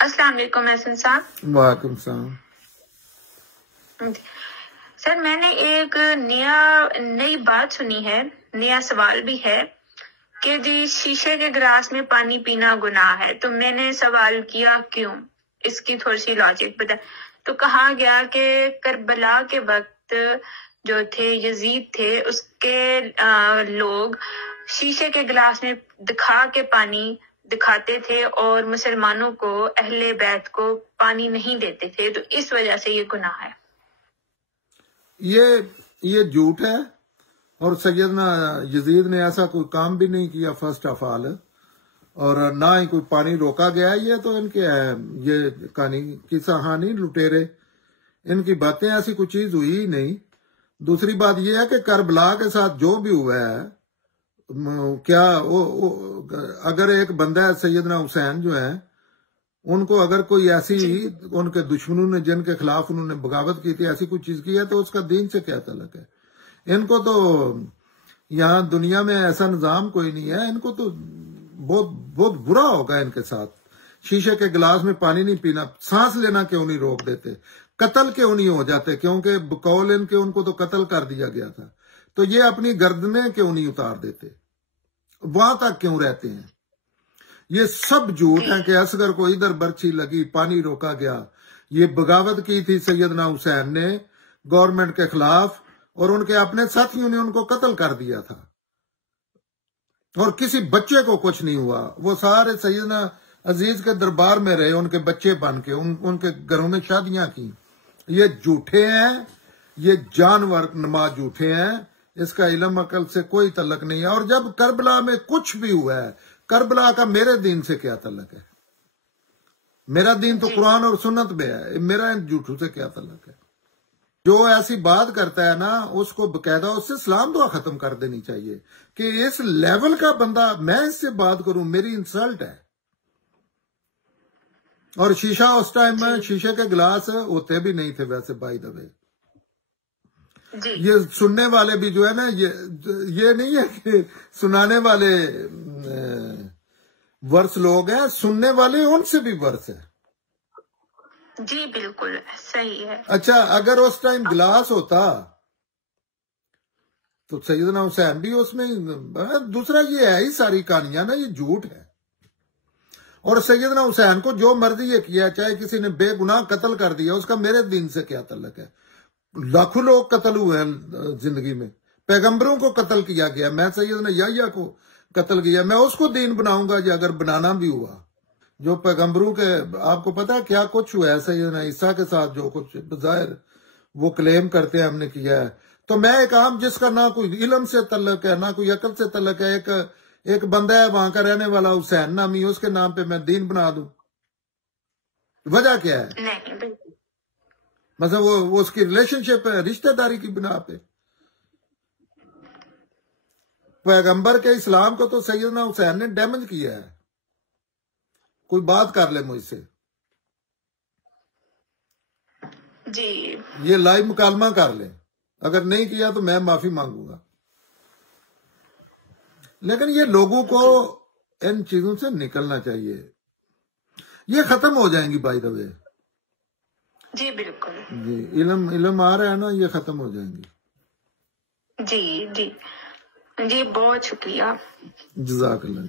السلام علیکم احسن صاحب. وعلیکم السلام. سر میں نے ایک نئی بات سنی ہے، نیا سوال بھی ہے کہ جی شیشے کے گلاس میں پانی پینا گناہ ہے. تو میں نے سوال کیا کیوں، اس کی تھوڑی سی لاجک بتا. تو کہا گیا کہ کربلا کے وقت جو تھے یزید تھے، اس کے لوگ شیشے کے گلاس میں دکھا کے پانی دکھاتے تھے اور مسلمانوں کو، اہل بیت کو پانی نہیں دیتے تھے، تو اس وجہ سے یہ گناہ ہے. یہ جھوٹ ہے، اور سیدنا یزید نے ایسا کوئی کام بھی نہیں کیا فرسٹ آف آل، اور نہ ہی کوئی پانی روکا گیا. یہ تو ان کے یہ کہانی کی کہانی لٹیرے، ان کی باتیں، ایسی کوئی چیز ہوئی ہی نہیں. دوسری بات یہ ہے کہ کربلا کے ساتھ جو بھی ہوا ہے، کیا اگر ایک بندہ ہے سیدنا حسین جو ہے، ان کو اگر کوئی ایسی ان کے دشمنوں نے جن کے خلاف انہوں نے بغاوت کی تھی ایسی کوئی چیز کی ہے تو اس کا دین سے کیا تعلق ہے؟ ان کو تو یہاں دنیا میں ایسا نظام کوئی نہیں ہے. ان کو تو بہت برا ہوگا ان کے ساتھ. شیشے کے گلاس میں پانی نہیں پینا، سانس لینا کیوں نہیں روک دیتے، قتل کیوں نہیں ہو جاتے؟ کیونکہ بقول ان کے ان کو تو قتل کر دیا گیا تھا. تو یہ اپنی گردنیں کیوں نہیں اتار دیتے، وہاں تک کیوں رہتے ہیں؟ یہ سب جھوٹ ہیں کہ اصغر کو ادھر برچھی لگی، پانی روکا گیا. یہ بغاوت کی تھی سیدنا حسین نے گورنمنٹ کے خلاف، اور ان کے اپنے ساتھیوں نے ان کو قتل کر دیا تھا، اور کسی بچے کو کچھ نہیں ہوا. وہ سارے سیدنا عزیز کے دربار میں رہے، ان کے بچے بن کے، ان کے گھروں میں شادیاں کی. یہ جھوٹے ہیں، یہ جانور نما جھوٹے ہیں. اس کا علم عقل سے کوئی تعلق نہیں ہے. اور جب کربلا میں کچھ بھی ہوا ہے، کربلا کا میرے دین سے کیا تعلق ہے؟ میرا دین تو قرآن اور سنت میں ہے، میرا ان جھوٹوں سے کیا تعلق ہے؟ جو ایسی بات کرتا ہے نا، اس کو باقاعدہ اس سے سلام دعا ختم کر دینی چاہیے کہ اس لیول کا بندہ میں اس سے بات کروں، میری انسلٹ ہے. اور شیشہ اس ٹائم میں شیشے کے گلاس ہوتے بھی نہیں تھے ویسے، بائی دا وے. یہ سننے والے بھی جو ہے نا، یہ نہیں ہے کہ سنانے والے ورس لوگ ہیں، سننے والے ان سے بھی ورس ہے. جی بالکل صحیح ہے. اچھا، اگر اس ٹائم گلاس ہوتا تو سیدنا حسین بھی اس میں. دوسرا یہ ہے ہی ساری کہانیاں نا، یہ جھوٹ ہے. اور سیدنا حسین کو جو مرضی یہ کیا، چاہے کسی نے بے گناہ قتل کر دیا، اس کا میرے دین سے کیا تعلق ہے؟ لاکھوں لوگ قتل ہوئے ہیں زندگی میں، پیغمبروں کو قتل کیا گیا. میں سیدنا یحییٰ کو قتل کیا، میں اس کو دین بناؤں گا جی اگر بنانا بھی ہوا. جو پیغمبروں کے آپ کو پتا کیا کچھ ہوا ہے سیدنا عیسیٰ کے ساتھ، جو کچھ بظاہر وہ کلیم کرتے ہیں ہم نے کیا ہے. تو میں ایک عام جس کا نہ کوئی علم سے تعلق ہے نہ کوئی عقل سے تعلق ہے، ایک بندہ ہے وہاں کا رہنے والا حسین نامی، اس کے نام پہ میں دین بنا دوں؟ وجہ کیا ہے؟ مثلا وہ اس کی ریلیشن شپ ہے، رشتہ داری کی بنا پہ. پیغمبر کے اسلام کو تو سیدنا حسین نے ڈیمیج کیا ہے. کوئی بات کر لے مجھ سے، جی یہ لائیو مکالمہ کر لے. اگر نہیں کیا تو میں معافی مانگوں گا. لیکن یہ لوگوں کو ان چیزوں سے نکلنا چاہیے. یہ ختم ہو جائیں گی بائی دا وے. جی بالکل. جی علم آ رہا ہے نا، یہ ختم ہو جائیں گی. جی جی جی، بہت شکریہ. جزاک اللہ.